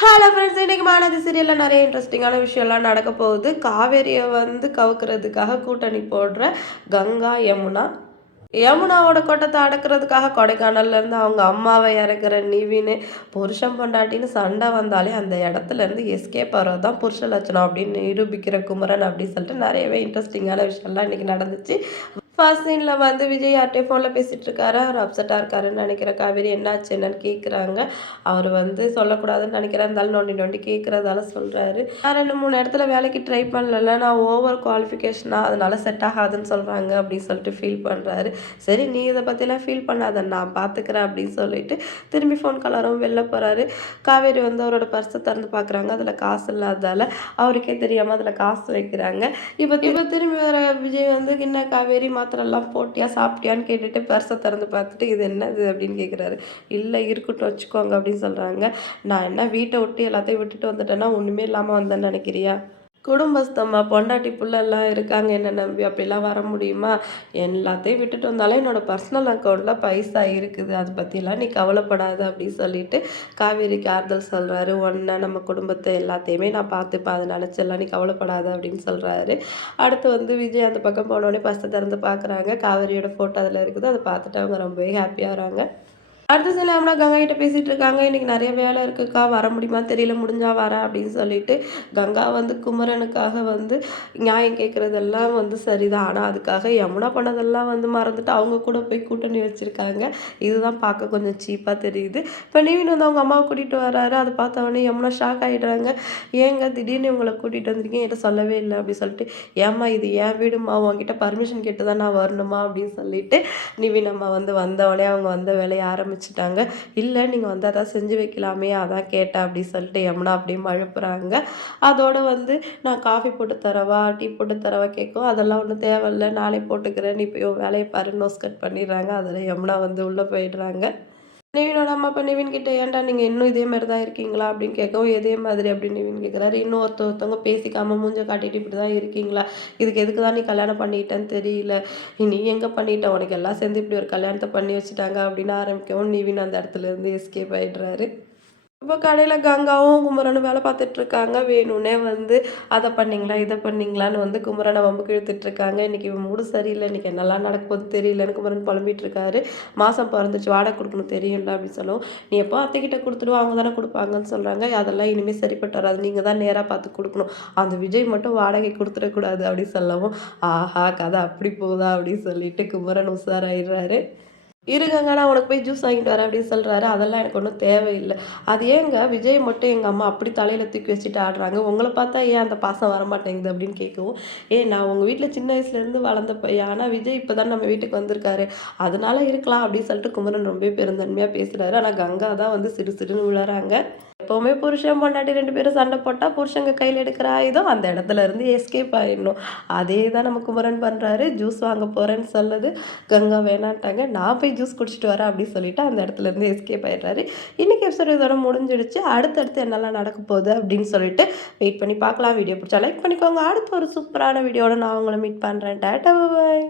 Hello friends இன்றைக்கி மானதி சீரியலில் நிறைய இன்ட்ரெஸ்டிங்கான விஷயம்லாம் நடக்க போகுது. காவேரியை வந்து கவுக்கிறதுக்காக கூட்டணி போடுற கங்கா யமுனா. யமுனாவோட கொட்டத்தை அடக்கிறதுக்காக கொடைக்கானல்லேருந்து அவங்க அம்மாவை இறக்குற நிவின்னு புருஷன் பொண்டாட்டின்னு சண்டை வந்தாலே அந்த இடத்துல இருந்து எஸ்கேப் ஆகிறது தான் புருஷ லட்சணம் அப்படின்னு நிரூபிக்கிற குமரன் அப்படின்னு சொல்லிட்டு நிறையவே இன்ட்ரெஸ்டிங்கான விஷயம்லாம் இன்றைக்கி நடந்துச்சு. ஃபர்ஸ்ட் சீனில் வந்து விஜய் யார்ட்டே ஃபோனில் பேசிகிட்டு இருக்காரு? அவர் அப்செட்டாக இருக்காருன்னு நினைக்கிற காவேரி என்னாச்சு என்னன்னு கேட்குறாங்க அவர் வந்து சொல்லக்கூடாதுன்னு நினைக்கிறா இருந்தாலும் நோண்டி நோண்டி கேட்குறதால சொல்கிறாரு நான் ரெண்டு மூணு இடத்துல வேலைக்கு ட்ரை பண்ணல நான் ஓவர் குவாலிஃபிகேஷனாக அதனால செட் ஆகாதுன்னு சொல்கிறாங்க அப்படின்னு சொல்லிட்டு ஃபீல் பண்ணுறாரு சரி நீ இதை பற்றிலாம் ஃபீல் பண்ணாத நான் பார்த்துக்கிறேன் அப்படின்னு சொல்லிட்டு திரும்பி ஃபோன் கலரும் வெளில போகிறாரு காவேரி வந்து அவரோட பர்ஸை திறந்து பார்க்குறாங்க அதில் காசு இல்லாததால் அவருக்கே தெரியாமல் அதில் காசு வைக்கிறாங்க. இப்போ இப்போ திரும்பி வர விஜய் வந்து என்ன காவேரி மாத்திரெல்லாம் போட்டியா சாப்பிட்டியான்னு கேட்டுட்டு பர்ஸை திறந்து பார்த்துட்டு இது என்னது? அப்படின்னு கேட்குறாரு இல்லை இருக்கட்டும் வச்சுக்கோங்க அப்படின்னு சொல்கிறாங்க நான் என்ன வீட்டை விட்டு எல்லாத்தையும் விட்டுட்டு வந்துட்டேன்னா ஒன்றுமே இல்லாமல் வந்தேன்னு நினைக்கிறியா? குடும்பஸ்தம்மா பொண்டாட்டி புள்ளெல்லாம் இருக்காங்க என்ன நம்பி அப்படிலாம் வர முடியுமா? எல்லாத்தையும் விட்டுட்டு வந்தாலும் என்னோடய பர்சனல் அக்கௌண்ட்டில் பைசா இருக்குது. அதை பற்றிலாம் நீ கவலைப்படாத அப்படின்னு சொல்லிட்டு காவேரிக்கு ஆறுதல் சொல்கிறாரு ஒன்றை நம்ம குடும்பத்தை எல்லாத்தையுமே நான் பார்த்துப்பேன். அதை நினச்செல்லாம் நீ கவலைப்படாத அப்படின்னு சொல்கிறாரு அடுத்து வந்து விஜய் அந்த பக்கம் போனோடனே பஸ்ஸை திறந்து பார்க்குறாங்க. காவேரியோட ஃபோட்டோ அதில் இருக்குது. அதை பார்த்துட்டு அவங்க ரொம்பவே ஹாப்பியாகிறாங்க அடுத்த சில அம்மா கங்கா பேசிகிட்டு இருக்காங்க. இன்றைக்கி நிறைய வேலை இருக்குக்கா. வர முடியுமா? தெரியல. முடிஞ்சா வர அப்படின்னு சொல்லிட்டு கங்கா வந்து குமரனுக்காக வந்து நியாயம் கேட்குறதெல்லாம் வந்து சரிதான். ஆனால் அதுக்காக யமுனா பண்ணதெல்லாம் வந்து மறந்துட்டு அவங்க கூட போய் கூட்டணி வச்சுருக்காங்க. இதுதான் பார்க்க கொஞ்சம் சீப்பாக தெரியுது. இப்போ நீவின் வந்து அவங்க அம்மாவை கூட்டிகிட்டு வராரு. அதை பார்த்தவொடனே யமுனா ஷாக் ஆகிடுறாங்க ஏங்க திடீர்னு உங்களை கூட்டிகிட்டு வந்திருக்கீங்க? என்கிட்ட சொல்லவே இல்லை அப்படின்னு சொல்லிட்டு ஏம்மா இது ஏன் வீடுமா? உங்ககிட்ட பர்மிஷன் கேட்டு தான் நான் வரணுமா? அப்படின்னு சொல்லிட்டு நிவின் அம்மா வந்து வந்தவொடனே அவங்க வந்த வேலையை ஆரம்பிச்சு ஆரம்பிச்சிட்டாங்க. இல்லை நீங்கள் வந்து அதான் செஞ்சு வைக்கலாமே அதான் கேட்டேன் அப்படி சொல்லிட்டு யமுனா அப்படியே மழுப்புறாங்க. அதோடு வந்து நான் காஃபி போட்டு தரவா டீ போட்டு தரவா கேட்கும் அதெல்லாம் ஒன்றும் தேவையில்ல நாளை போட்டுக்கிறேன் நீ இப்போ வேலையை பாரு நோஸ் கட் பண்ணிடுறாங்க. அதில் யமுனா வந்து உள்ளே போயிடுறாங்க. நிவினோட அம்மா அப்பா நிவின் கிட்ட ஏன்டா நீங்கள் இன்னும் இதே மாதிரி தான் இருக்கீங்களா? அப்படின்னு கேட்கவும் இதே மாதிரி அப்படின்னு நிவின் கேட்குறாரு. இன்னும் ஒருத்த ஒருத்தவங்க பேசிக்காமல் மூஞ்ச காட்டிட்டு இப்படி தான் இருக்கீங்களா? இதுக்கு எதுக்கு தான் நீ கல்யாணம் பண்ணிட்டேன்னு தெரியல. நீ எங்கே பண்ணிட்ட? உனக்கு எல்லாம் சேர்ந்து இப்படி ஒரு கல்யாணத்தை பண்ணி வச்சுட்டாங்க அப்படின்னு ஆரம்பிக்கவும் நிவின் அந்த இடத்துல இருந்து எஸ்கேப் ஆகிடுறாரு இப்போ கடையில் கங்காவும் குமரனும் வேலை பார்த்துட்ருக்காங்க. வேணும்னே வந்து அதை பண்ணிங்களா இதை பண்ணிங்களான்னு வந்து குமரனை வம்புக்கு இழுத்துட்ருக்காங்க. இன்றைக்கி மூடு சரியில்லை. இன்றைக்கி என்னெல்லாம் நடக்க போது தெரியலன்னு குமரன் புலம்பிட்டு இருக்காரு மாதம் பிறந்துச்சு. வாடகை கொடுக்கணும் தெரியும்ல அப்படின்னு சொல்லுவோம் நீ எப்போ அத்தைக்கிட்ட கொடுத்துடுவோம் அவங்க தானே கொடுப்பாங்கன்னு சொல்கிறாங்க அதெல்லாம் இனிமேல் சரிப்பட்டு வராது. நீங்கள் தான் நேராக பார்த்து கொடுக்கணும். அந்த விஜய் மட்டும் வாடகை கொடுத்துடக்கூடாது அப்படின்னு சொல்லவும் ஆஹா கதை அப்படி போதா அப்படின்னு சொல்லிட்டு குமரன் உஷாராயிடுறாரு. இருங்கங்க நான் உனக்கு போய் ஜூஸ் வாங்கிட்டு வரேன் அப்படின்னு சொல்கிறாரு அதெல்லாம் எனக்கு ஒன்றும் தேவையில்லை. அது ஏங்க விஜய் மட்டும் எங்கள் அம்மா அப்படி தலையில் தூக்கி வச்சுட்டு ஆடுறாங்க. உங்களை பார்த்தா ஏன் அந்த பாசம் வர மாட்டேங்குது அப்படின்னு கேட்கவும் ஏ நான் உங்கள் வீட்டில் சின்ன வயசுலேருந்து வளர்ந்த பையன் ஆனால் விஜய் இப்போ தான் நம்ம வீட்டுக்கு வந்திருக்காரு. அதனால இருக்கலாம் அப்படின்னு சொல்லிட்டு குமரன் ரொம்ப பெருந்தன்மையாக பேசுகிறாரு ஆனால் கங்கா தான் வந்து சிறு சிறுன்னு விழுறாங்க எப்போவுமே புருஷன் பொண்டாட்டி ரெண்டு பேரும் சண்டை போட்டால் புருஷங்க கையில் எடுக்கிற ஆயுதம் அந்த இடத்துல இருந்து எஸ்கேப் ஆகிடணும் அதே தான் நம்ம குமரன் பண்ணுறாரு ஜூஸ் வாங்க போகிறேன்னு சொல்லுது. கங்கா வேணான்ட்டாங்க. நான் போய் ஜூஸ் குடிச்சிட்டு வரேன் அப்படின்னு சொல்லிட்டு அந்த இடத்துல இருந்து எஸ்கேப் ஆகிடுறாரு இன்றைக்கி எபிசோட் இதோட முடிஞ்சிடுச்சு. அடுத்தடுத்து என்னெல்லாம் நடக்க போகுது அப்படின்னு சொல்லிட்டு வெயிட் பண்ணி பார்க்கலாம். வீடியோ பிடிச்சா லைக் பண்ணிக்கோங்க. அடுத்து ஒரு சூப்பரான வீடியோட நான் அவங்கள மீட் பண்ணுறேன் டேட்டா பாய்